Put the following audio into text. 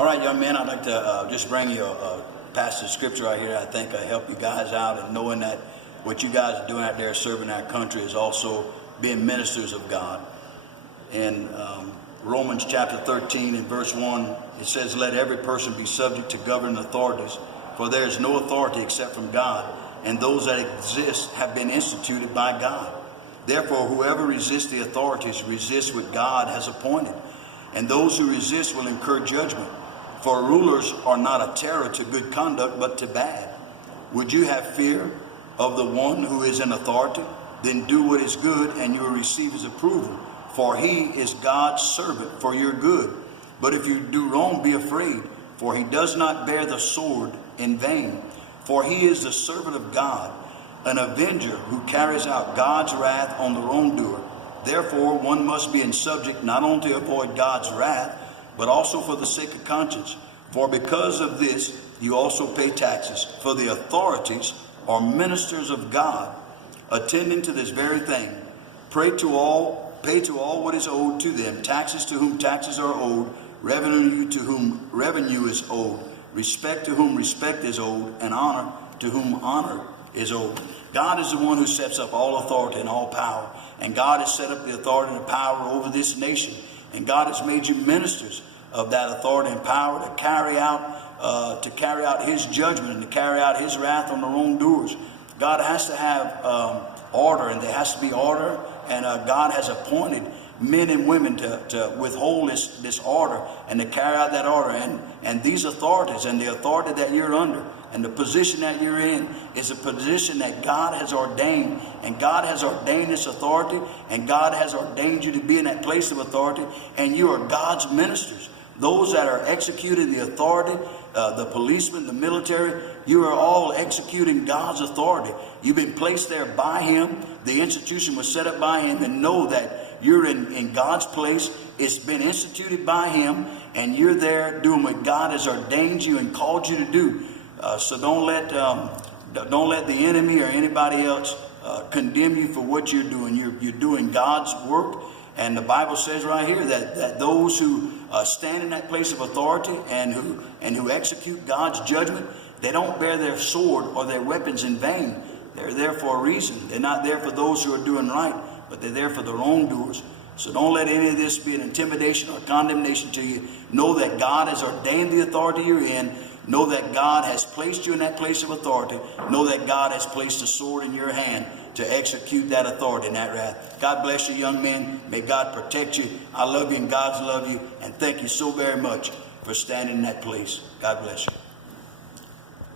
All right, young men, I'd like to just bring you a passage of scripture right here. I think I help you guys out in knowing that what you guys are doing out there serving our country is also being ministers of God. In Romans chapter 13 and verse 1, it says, "Let every person be subject to governing authorities, for there is no authority except from God, and those that exist have been instituted by God. Therefore, whoever resists the authorities resists what God has appointed, and those who resist will incur judgment. For rulers are not a terror to good conduct, but to bad. Would you have fear of the one who is in authority? Then do what is good, and you will receive his approval. For he is God's servant for your good. But if you do wrong, be afraid, for he does not bear the sword in vain. For he is the servant of God, an avenger who carries out God's wrath on the wrongdoer. Therefore, one must be in subject not only to avoid God's wrath, but also for the sake of conscience. For because of this, you also pay taxes. For the authorities are ministers of God, attending to this very thing. Pay to all what is owed to them, taxes to whom taxes are owed, revenue to whom revenue is owed, respect to whom respect is owed, and honor to whom honor is owed." God is the one who sets up all authority and all power. And God has set up the authority and power over this nation. And God has made you ministers of that authority and power to carry out his judgment and to carry out his wrath on the wrongdoers. God has to have order, and there has to be order. And God has appointed men and women to withhold this order and to carry out that order. And these authorities and the authority that you're under and the position that you're in is a position that God has ordained. And God has ordained this authority, and God has ordained you to be in that place of authority. And you are God's ministers. Those that are executing the authority, the policemen, the military, you are all executing God's authority. You've been placed there by him. The institution was set up by him, and know that you're in God's place. It's been instituted by him, and you're there doing what God has ordained you and called you to do. So don't let the enemy or anybody else condemn you for what you're doing. You're doing God's work. And the Bible says right here that those who stand in that place of authority and who execute God's judgment, they don't bear their sword or their weapons in vain. They're there for a reason. They're not there for those who are doing right, but they're there for the wrongdoers. So don't let any of this be an intimidation or condemnation to you. Know that God has ordained the authority you're in. Know that God has placed you in that place of authority. Know that God has placed a sword in your hand to execute that authority and that wrath. God bless you, young men. May God protect you. I love you, and God love you. And thank you so very much for standing in that place. God bless you.